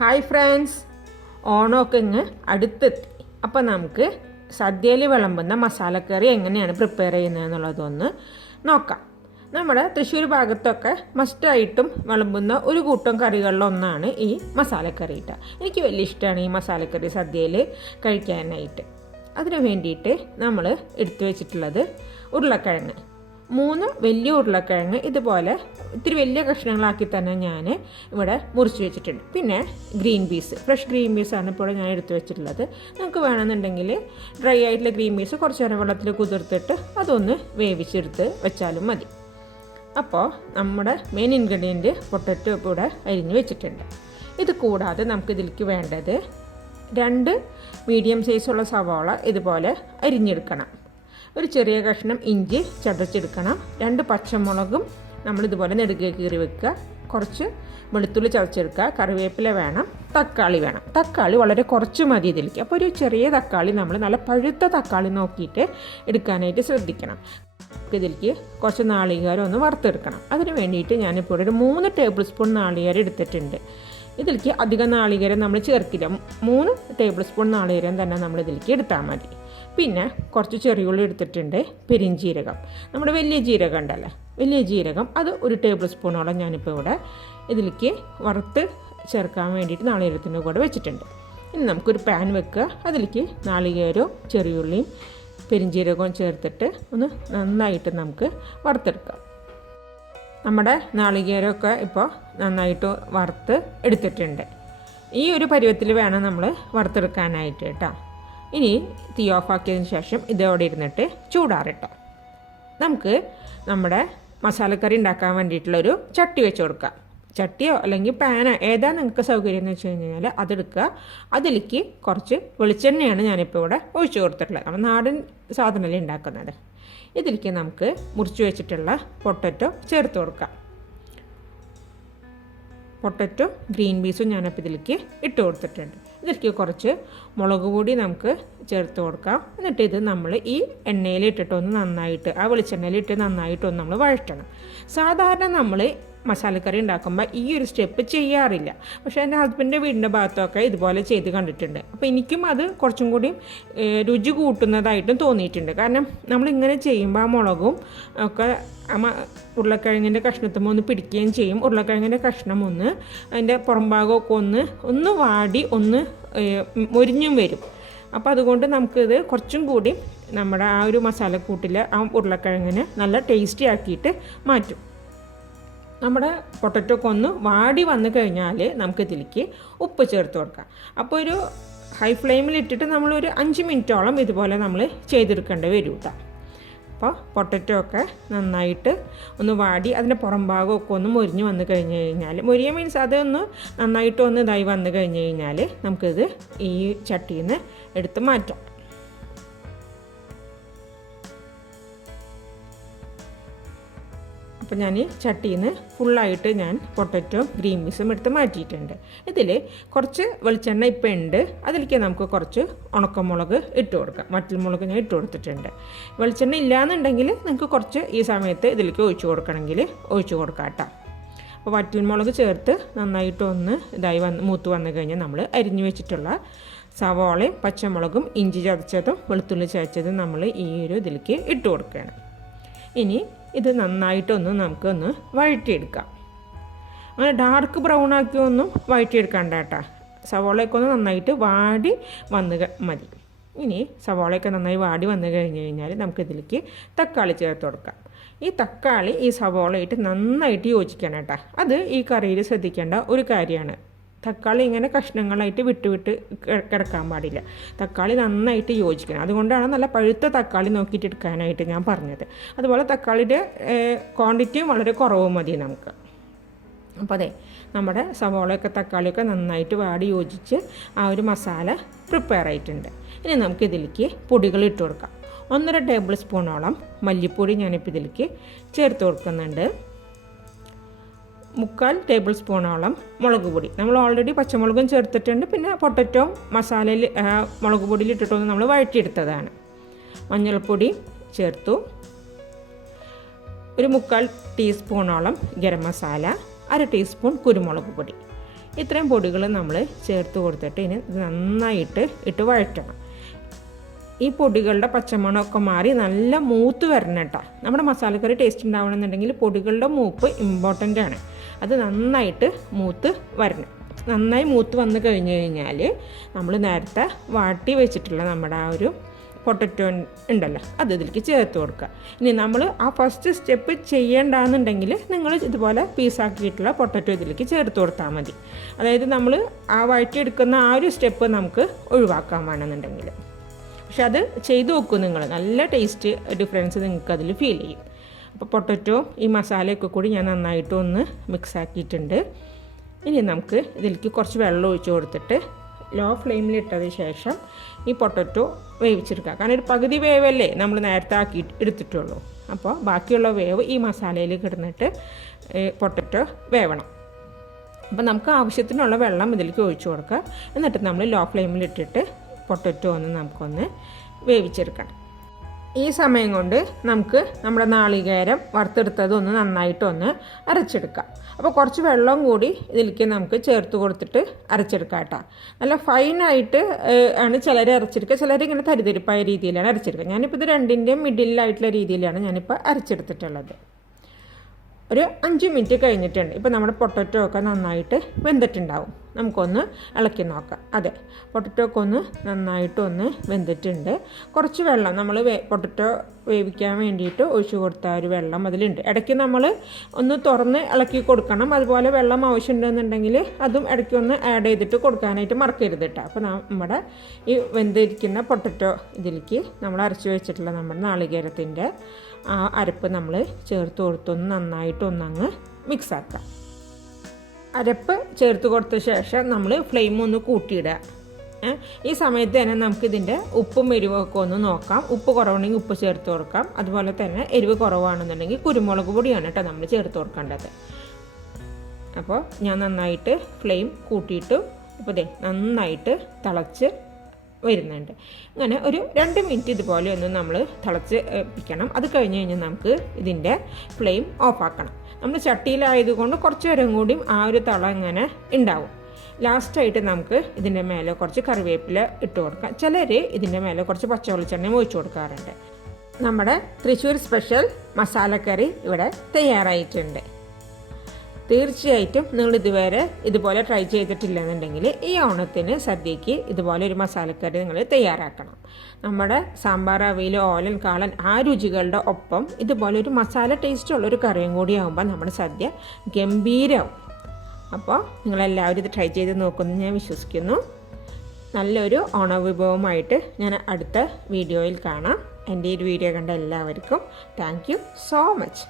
Hi friends, ഓണമൊക്കെ ഇങ്ങ് അടുത്തെത്തി. അപ്പോൾ നമുക്ക് സദ്യയിൽ വിളമ്പുന്ന മസാലക്കറി എങ്ങനെയാണ് പ്രിപ്പയർ ചെയ്യുന്നതെന്നുള്ളതൊന്ന് നോക്കാം. നമ്മുടെ തൃശ്ശൂർ ഭാഗത്തൊക്കെ മസ്റ്റായിട്ടും വിളമ്പുന്ന ഒരു കൂട്ടം കറികളിലൊന്നാണ് ഈ മസാലക്കറി ഇട്ട. എനിക്ക് വലിയ ഇഷ്ടമാണ് ഈ മസാലക്കറി സദ്യയിൽ കഴിക്കാനായിട്ട്. അതിനു വേണ്ടിയിട്ട് നമ്മൾ എടുത്തു വെച്ചിട്ടുള്ളത് ഉരുളക്കിഴങ്ങ്, 3 വലിയ ഉരുളക്കിഴങ്ങ് ഇതുപോലെ ഇത്തിരി വലിയ കഷ്ണങ്ങളാക്കി തന്നെ ഞാൻ ഇവിടെ മുറിച്ച് വെച്ചിട്ടുണ്ട്. പിന്നെ ഗ്രീൻ പീസ്, ഫ്രഷ് ഗ്രീൻ പീസാണ് ഇപ്പോൾ ഞാൻ എടുത്തു വെച്ചിട്ടുള്ളത്. നമുക്ക് വേണമെന്നുണ്ടെങ്കിൽ ഡ്രൈ ആയിട്ടുള്ള ഗ്രീൻ പീസ് കുറച്ച് നേരം വെള്ളത്തിൽ കുതിർത്തിട്ട് അതൊന്ന് വേവിച്ചെടുത്ത് വെച്ചാലും മതി. അപ്പോൾ നമ്മുടെ മെയിൻ ഇൻഗ്രീഡിയൻറ്റ് പൊട്ടറ്റോ ഇവിടെ അരിഞ്ഞ് വെച്ചിട്ടുണ്ട്. ഇത് കൂടാതെ നമുക്കിതിലേക്ക് വേണ്ടത് 2 മീഡിയം സൈസുള്ള സവാള ഇതുപോലെ അരിഞ്ഞെടുക്കണം, ഒരു ചെറിയ കഷ്ണം ഇഞ്ചി ചതച്ചെടുക്കണം, 2 പച്ചമുളകും നമ്മളിതുപോലെ നെടുകെ കീറി വെക്കുക, കുറച്ച് വെളുത്തുള്ളി ചതച്ചെടുക്കുക, കറിവേപ്പില വേണം, തക്കാളി വേണം. തക്കാളി വളരെ കുറച്ച് മതി ഇതിലേക്ക്. അപ്പോൾ ഒരു ചെറിയ തക്കാളി നമ്മൾ നല്ല പഴുത്ത തക്കാളി നോക്കിയിട്ട് എടുക്കാനായിട്ട് ശ്രദ്ധിക്കണം. ഇതിലേക്ക് കുറച്ച് നാളികേരം ഒന്ന് വറുത്തെടുക്കണം. അതിന് വേണ്ടിയിട്ട് ഞാനിപ്പോൾ ഒരു 3 ടേബിൾ സ്പൂൺ നാളികേരം എടുത്തിട്ടുണ്ട്. ഇതിലേക്ക് അധികം നാളികേരം നമ്മൾ ചേർക്കില്ല, 3 ടേബിൾ സ്പൂൺ നാളികേരം തന്നെ നമ്മൾ ഇതിലേക്ക് എടുത്താൽ മതി. പിന്നെ കുറച്ച് ചെറിയുള്ളി എടുത്തിട്ടുണ്ട്, പെരിഞ്ജീരകം, നമ്മുടെ വലിയ ജീരകം ഉണ്ടല്ലോ, വലിയ ജീരകം അത് 1 ടേബിൾ സ്പൂണോളം ഞാനിപ്പോൾ ഇവിടെ ഇതിലേക്ക് വറുത്ത് ചേർക്കാൻ വേണ്ടിയിട്ട് നാളികേരത്തിൻ്റെ കൂടെ വെച്ചിട്ടുണ്ട്. ഇനി നമുക്കൊരു പാൻ വെക്കുക, അതിലേക്ക് നാളികേരവും ചെറിയുള്ളിയും പെരിഞ്ജീരകവും ചേർത്തിട്ട് ഒന്ന് നന്നായിട്ട് നമുക്ക് വറുത്തെടുക്കാം. നമ്മുടെ നാളികേരമൊക്കെ ഇപ്പോൾ നന്നായിട്ട് വറുത്ത് എടുത്തിട്ടുണ്ട്. ഈ ഒരു പരുവത്തിൽ വേണം നമ്മൾ വറുത്തെടുക്കാനായിട്ട് കേട്ടോ. ഇനി തീ ഓഫാക്കിയതിന് ശേഷം ഇതോടെ ഇരുന്നിട്ട് ചൂടാറിട്ടോ. നമുക്ക് നമ്മുടെ മസാലക്കറി ഉണ്ടാക്കാൻ വേണ്ടിയിട്ടുള്ളൊരു ചട്ടി വെച്ച് കൊടുക്കാം. ചട്ടിയോ അല്ലെങ്കിൽ പാനോ ഏതാ നിങ്ങൾക്ക് സൗകര്യം എന്ന് വെച്ച് കഴിഞ്ഞാൽ അതെടുക്കുക. അതിലേക്ക് കുറച്ച് വെളിച്ചെണ്ണയാണ് ഞാനിപ്പോൾ ഇവിടെ ഒഴിച്ചു കൊടുത്തിട്ടുള്ളത്. നമ്മൾ നാടൻ സാധനമല്ലേ ഉണ്ടാക്കുന്നത്. ഇതിലേക്ക് നമുക്ക് മുറിച്ച് വെച്ചിട്ടുള്ള പൊട്ടറ്റോ ചേർത്ത് കൊടുക്കാം. പൊട്ടറ്റോ ഗ്രീൻ പീസും ഞാനപ്പോൾ ഇതിലേക്ക് ഇട്ട് കൊടുത്തിട്ടുണ്ട്. ഇതിലേക്ക് കുറച്ച് മുളക് പൊടി നമുക്ക് ചേർത്ത് കൊടുക്കാം. എന്നിട്ട് ഇത് നമ്മൾ ഈ എണ്ണയിലിട്ടിട്ടൊന്ന് നന്നായിട്ട്, ആ വെളിച്ചെണ്ണയിലിട്ട് നന്നായിട്ടൊന്ന് നമ്മൾ വഴറ്റണം. സാധാരണ നമ്മൾ മസാലക്കറി ഉണ്ടാക്കുമ്പോൾ ഈ ഒരു സ്റ്റെപ്പ് ചെയ്യാറില്ല, പക്ഷേ എൻ്റെ ഹസ്ബൻഡിൻ്റെ വീടിൻ്റെ ഭാഗത്തൊക്കെ ഇതുപോലെ ചെയ്ത് കണ്ടിട്ടുണ്ട്. അപ്പോൾ എനിക്കും അത് കുറച്ചും കൂടി രുചി കൂട്ടുന്നതായിട്ടും തോന്നിയിട്ടുണ്ട്. കാരണം നമ്മളിങ്ങനെ ചെയ്യുമ്പോൾ ആ മുളകും ഒക്കെ ഉരുളക്കിഴങ്ങിൻ്റെ കഷ്ണത്തുമ്പോൾ ഒന്ന് പിടിക്കുകയും ചെയ്യും. ഉരുളക്കിഴങ്ങിൻ്റെ കഷ്ണം അതിൻ്റെ പുറംഭാഗമൊക്കെ ഒന്ന് വാടി ഒന്ന് മൊരിഞ്ഞും വരും. അപ്പോൾ അതുകൊണ്ട് നമുക്കിത് കുറച്ചും കൂടി നമ്മുടെ ആ ഒരു മസാലക്കൂട്ടിൽ ആ ഉരുളക്കിഴങ്ങിന് നല്ല ടേസ്റ്റി ആക്കിയിട്ട് മാറ്റും. നമ്മുടെ പൊട്ടറ്റോക്ക് ഒന്ന് വാടി വന്നു കഴിഞ്ഞാൽ നമുക്കിതിലേക്ക് ഉപ്പ് ചേർത്ത് കൊടുക്കാം. അപ്പോൾ ഒരു ഹൈ ഫ്ലെയിമിലിട്ടിട്ട് നമ്മളൊരു 5 മിനിറ്റോളം ഇതുപോലെ നമ്മൾ ചെയ്തെടുക്കേണ്ടി വരും കേട്ടോ. അപ്പോൾ പൊട്ടറ്റോ ഒക്കെ നന്നായിട്ട് ഒന്ന് വാടി അതിൻ്റെ പുറം ഭാഗമൊക്കെ ഒന്ന് മൊരിഞ്ഞ് വന്നു കഴിഞ്ഞ് കഴിഞ്ഞാൽ, മൊരിയ മീൻസ് അതൊന്ന് നന്നായിട്ടൊന്ന് ഇതായി വന്നു കഴിഞ്ഞ് കഴിഞ്ഞാൽ നമുക്കിത് ഈ ചട്ടിയിൽ നിന്ന് എടുത്ത് മാറ്റാം. അപ്പോൾ ഞാൻ ഈ ചട്ടിയിൽ നിന്ന് ഫുള്ളായിട്ട് ഞാൻ പൊട്ടറ്റോ ഗ്രീൻ പീസും എടുത്ത് മാറ്റിയിട്ടുണ്ട്. ഇതിൽ കുറച്ച് വെളിച്ചെണ്ണ ഇപ്പം ഉണ്ട്, അതിലേക്ക് നമുക്ക് കുറച്ച് ഉണക്കമുളക് ഇട്ട് കൊടുക്കാം. വറ്റൽമുളക് ഞാൻ ഇട്ട് കൊടുത്തിട്ടുണ്ട്. വെളിച്ചെണ്ണ ഇല്ലയെന്നുണ്ടെങ്കിൽ നിങ്ങൾക്ക് കുറച്ച് ഈ സമയത്ത് ഇതിലേക്ക് ഒഴിച്ച് കൊടുക്കണമെങ്കിൽ ഒഴിച്ച് കൊടുക്കാം കേട്ടോ. അപ്പോൾ വറ്റൽമുളക് ചേർത്ത് നന്നായിട്ടൊന്ന് മൂത്ത് വന്നു കഴിഞ്ഞാൽ നമ്മൾ അരിഞ്ഞു വെച്ചിട്ടുള്ള സവാളയും പച്ചമുളകും ഇഞ്ചി ചതച്ചതും വെളുത്തുള്ളി ചതച്ചതും നമ്മൾ ഈ ഒരു ഇതിലേക്ക് ഇട്ട് കൊടുക്കുകയാണ്. ഇനി ഇത് നന്നായിട്ടൊന്ന് നമുക്കൊന്ന് വഴറ്റിയെടുക്കാം. അങ്ങനെ ഡാർക്ക് ബ്രൗൺ ആക്കിയൊന്നും വഴറ്റിയെടുക്കണ്ട കേട്ടോ. സവാളയൊക്കെ ഒന്ന് നന്നായിട്ട് വാടി വന്ന് മതി. ഇനി സവാളയൊക്കെ നന്നായി വാടി വന്നു കഴിഞ്ഞ് കഴിഞ്ഞാൽ നമുക്കിതിലേക്ക് തക്കാളി ചേർത്ത് കൊടുക്കാം. ഈ തക്കാളി ഈ സവാളയായിട്ട് നന്നായിട്ട് യോജിക്കണം കേട്ടോ. അത് ഈ കറിയിൽ ശ്രദ്ധിക്കേണ്ട ഒരു കാര്യമാണ്. തക്കാളി ഇങ്ങനെ കഷ്ണങ്ങളായിട്ട് വിട്ട് കിടക്കാൻ പാടില്ല. തക്കാളി നന്നായിട്ട് യോജിക്കണം. അതുകൊണ്ടാണ് നല്ല പഴുത്ത തക്കാളി നോക്കിയിട്ട് എടുക്കാനായിട്ട് ഞാൻ പറഞ്ഞത്. അതുപോലെ തക്കാളിയുടെ ക്വാണ്ടിറ്റിയും വളരെ കുറവ് മതി നമുക്ക്. അപ്പോൾ അതെ, നമ്മുടെ സവാളയൊക്കെ തക്കാളിയൊക്കെ നന്നായിട്ട് വാടി യോജിച്ച് ആ ഒരു മസാല പ്രിപ്പയർ ആയിട്ടുണ്ട്. ഇനി നമുക്കിതിലേക്ക് പൊടികൾ ഇട്ട് കൊടുക്കാം. 1.5 ടേബിൾ സ്പൂണോളം മല്ലിപ്പൊടി ഞാനിപ്പോൾ ഇതിലേക്ക് ചേർത്ത് കൊടുക്കുന്നുണ്ട്. 3/4 ടേബിൾ സ്പൂണോളം മുളക് പൊടി, നമ്മൾ ഓൾറെഡി പച്ചമുളകും ചേർത്തിട്ടുണ്ട്. പിന്നെ പൊട്ടറ്റോ മസാലയിൽ മുളക് പൊടിയിൽ ഇട്ടിട്ടൊന്ന് നമ്മൾ വഴറ്റിയെടുത്തതാണ്. മഞ്ഞൾപ്പൊടി ചേർത്തു. ഒരു 3/4 ടീസ്പൂണോളം ഗരം മസാല, 1/2 ടീസ്പൂൺ കുരുമുളക് പൊടി. ഇത്രയും പൊടികൾ നമ്മൾ ചേർത്ത് കൊടുത്തിട്ട് ഇനി ഇത് നന്നായിട്ട് ഇട്ട് വഴറ്റണം. ഈ പൊടികളുടെ പച്ചമണമൊക്കെ മാറി നല്ല മൂത്ത് വരണം കേട്ടോ. നമ്മുടെ മസാലക്കറി ടേസ്റ്റ് ഉണ്ടാവണമെന്നുണ്ടെങ്കിൽ പൊടികളുടെ മൂപ്പ് ഇമ്പോർട്ടൻ്റ് ആണ്. അത് നന്നായിട്ട് മൂത്ത് വരണം. നന്നായി മൂത്ത് വന്ന് കഴിഞ്ഞ് കഴിഞ്ഞാൽ നമ്മൾ നേരത്തെ വാട്ടി വെച്ചിട്ടുള്ള നമ്മുടെ ആ ഒരു പൊട്ടറ്റോ ഉണ്ടല്ലോ അത് ഇതിലേക്ക് ചേർത്ത് കൊടുക്കുക. ഇനി നമ്മൾ ആ ഫസ്റ്റ് സ്റ്റെപ്പ് ചെയ്യേണ്ടെന്നുണ്ടെങ്കിൽ നിങ്ങൾ ഇതുപോലെ പീസാക്കിയിട്ടുള്ള പൊട്ടറ്റോ ഇതിലേക്ക് ചേർത്ത് കൊടുത്താൽ മതി. അതായത് നമ്മൾ ആ വഴറ്റിയെടുക്കുന്ന ആ ഒരു സ്റ്റെപ്പ് നമുക്ക് ഒഴിവാക്കാൻ വേണമെന്നുണ്ടെങ്കിൽ. പക്ഷെ അത് ചെയ്ത് നോക്കൂ നിങ്ങൾ, നല്ല ടേസ്റ്റ് ഡിഫറൻസ് നിങ്ങൾക്ക് അതിൽ ഫീൽ ചെയ്യും. അപ്പോൾ പൊട്ടറ്റോ ഈ മസാലയൊക്കെ കൂടി ഞാൻ നന്നായിട്ട് ഒന്ന് മിക്സ് ആക്കിയിട്ടുണ്ട്. ഇനി നമുക്ക് ഇതിലേക്ക് കുറച്ച് വെള്ളം ഒഴിച്ച് കൊടുത്തിട്ട് ലോ ഫ്ലെയിമിലിട്ടതിന് ശേഷം ഈ പൊട്ടറ്റോ വേവിച്ചെടുക്കുക. കാരണം ഒരു പകുതി വേവല്ലേ നമ്മൾ നേരത്തെ ആക്കി എടുത്തിട്ടുള്ളൂ. അപ്പോൾ ബാക്കിയുള്ള വേവ് ഈ മസാലയിൽ കിടന്നിട്ട് പൊട്ടറ്റോ വേവണം. അപ്പോൾ നമുക്ക് ആവശ്യത്തിനുള്ള വെള്ളം ഇതിലേക്ക് ഒഴിച്ചു കൊടുക്കുക. എന്നിട്ട് നമ്മൾ ലോ ഫ്ലെയിമിലിട്ടിട്ട് പൊട്ടറ്റോ ഒന്ന് നമുക്കൊന്ന് വേവിച്ചെടുക്കണം. ഈ സമയം കൊണ്ട് നമുക്ക് നമ്മുടെ നാളികേരം വറുത്തെടുത്തതൊന്ന് നന്നായിട്ടൊന്ന് അരച്ചെടുക്കാം. അപ്പോൾ കുറച്ച് വെള്ളം കൂടി ഇതിലേക്ക് നമുക്ക് ചേർത്ത് കൊടുത്തിട്ട് അരച്ചെടുക്കാം കേട്ടോ. നല്ല ഫൈനായിട്ട് ആണ് ചിലർ അരച്ചെടുക്കുക, ചിലർ ഇങ്ങനെ തരിതരിപ്പായ രീതിയിലാണ് അരച്ചെടുക്കുക. ഞാനിപ്പോൾ ഇത് രണ്ടിൻ്റെയും മിഡിലായിട്ടുള്ള രീതിയിലാണ് ഞാനിപ്പോൾ അരച്ചെടുത്തിട്ടുള്ളത്. ഒരു 5 മിനിറ്റ് കഴിഞ്ഞിട്ടുണ്ട്. ഇപ്പോൾ നമ്മുടെ പൊട്ടറ്റോ ഒക്കെ നന്നായിട്ട് വെന്തിട്ടുണ്ടാവും. നമുക്കൊന്ന് ഇളക്കി നോക്കാം. അതെ, പൊട്ടറ്റോ ഒക്കെ ഒന്ന് നന്നായിട്ടൊന്ന് വെന്തിട്ടുണ്ട്. കുറച്ച് വെള്ളം നമ്മൾ പൊട്ടറ്റോ വേവിക്കാൻ വേണ്ടിയിട്ട് ഒഴിച്ചു കൊടുത്ത ഒരു വെള്ളം അതിലുണ്ട്. ഇടയ്ക്ക് നമ്മൾ ഒന്ന് തുറന്ന് ഇളക്കി കൊടുക്കണം. അതുപോലെ വെള്ളം ആവശ്യമുണ്ടെന്നുണ്ടെങ്കിൽ അതും ഇടയ്ക്ക് ഒന്ന് ആഡ് ചെയ്തിട്ട് കൊടുക്കാനായിട്ട് മറക്കരുത് കേട്ടോ. അപ്പോൾ നമ്മുടെ ഈ വെന്തിരിക്കുന്ന പൊട്ടറ്റോ ഇതിലേക്ക് നമ്മൾ അരച്ച് വെച്ചിട്ടുള്ള നമ്മുടെ നാളികേരത്തിൻ്റെ ആ അരപ്പ് നമ്മൾ ചേർത്ത് കൊടുത്തൊന്ന് നന്നായിട്ടൊന്നങ്ങ് മിക്സാക്കാം. അരപ്പ് ചേർത്ത് കൊടുത്ത ശേഷം നമ്മൾ ഫ്ലെയിം ഒന്ന് കൂട്ടിയിടുക. ഈ സമയത്ത് തന്നെ നമുക്കിതിൻ്റെ ഉപ്പും എരിവൊക്കെ ഒന്ന് നോക്കാം. ഉപ്പ് കുറവുണ്ടെങ്കിൽ ഉപ്പ് ചേർത്ത് കൊടുക്കാം. അതുപോലെ തന്നെ എരിവ് കുറവാണെന്നുണ്ടെങ്കിൽ കുരുമുളക് പൊടിയാണ് കേട്ടോ നമ്മൾ ചേർത്ത് കൊടുക്കേണ്ടത്. അപ്പോൾ ഞാൻ നന്നായിട്ട് ഫ്ലെയിം കൂട്ടിയിട്ട് ഇപ്പോൾ ദേ നന്നായിട്ട് തിളച്ച് വരുന്നുണ്ട്. അങ്ങനെ ഒരു 2 മിനിറ്റ് ഇതുപോലെ ഒന്ന് നമ്മൾ തിളച്ച് പിടിക്കണം. അത് കഴിഞ്ഞ് കഴിഞ്ഞാൽ നമുക്ക് ഇതിൻ്റെ ഫ്ലെയിം ഓഫാക്കണം. നമ്മൾ ചട്ടിയിലായതുകൊണ്ട് കുറച്ച് നേരം കൂടി ആ ഒരു തള ഇങ്ങനെ ഉണ്ടാവും. ലാസ്റ്റായിട്ട് നമുക്ക് ഇതിൻ്റെ മേലെ കുറച്ച് കറിവേപ്പില ഇട്ട് കൊടുക്കാം. ചിലർ ഇതിൻ്റെ മേലെ കുറച്ച് പച്ചവെളിച്ചെണ്ണ ഒഴിച്ചു കൊടുക്കാറുണ്ട്. നമ്മുടെ തൃശ്ശൂർ സ്പെഷ്യൽ മസാലക്കറി ഇവിടെ തയ്യാറായിട്ടുണ്ട്. തീർച്ചയായിട്ടും നിങ്ങൾ ഇതുവരെ ഇതുപോലെ ട്രൈ ചെയ്തിട്ടില്ലെന്നുണ്ടെങ്കിൽ ഈ ഓണത്തിന് സദ്യയ്ക്ക് ഇതുപോലെ ഒരു മസാലക്കറി നിങ്ങൾ തയ്യാറാക്കണം. നമ്മുടെ സാമ്പാർ, അവിയൽ, ഓലൻ, കാളൻ ആ രുചികളുടെ ഒപ്പം ഇതുപോലെ ഒരു മസാല ടേസ്റ്റുള്ളൊരു കറിയും കൂടി ആകുമ്പോൾ നമ്മുടെ സദ്യ ഗംഭീരമാവും. അപ്പോൾ നിങ്ങളെല്ലാവരും ഇത് ട്രൈ ചെയ്ത് നോക്കുമെന്ന് ഞാൻ വിശ്വസിക്കുന്നു. നല്ലൊരു ഓണവിഭവമായിട്ട് ഞാൻ അടുത്ത വീഡിയോയിൽ കാണാം. എൻ്റെ ഈ വീഡിയോ കണ്ട എല്ലാവർക്കും താങ്ക് യു സോ മച്ച്.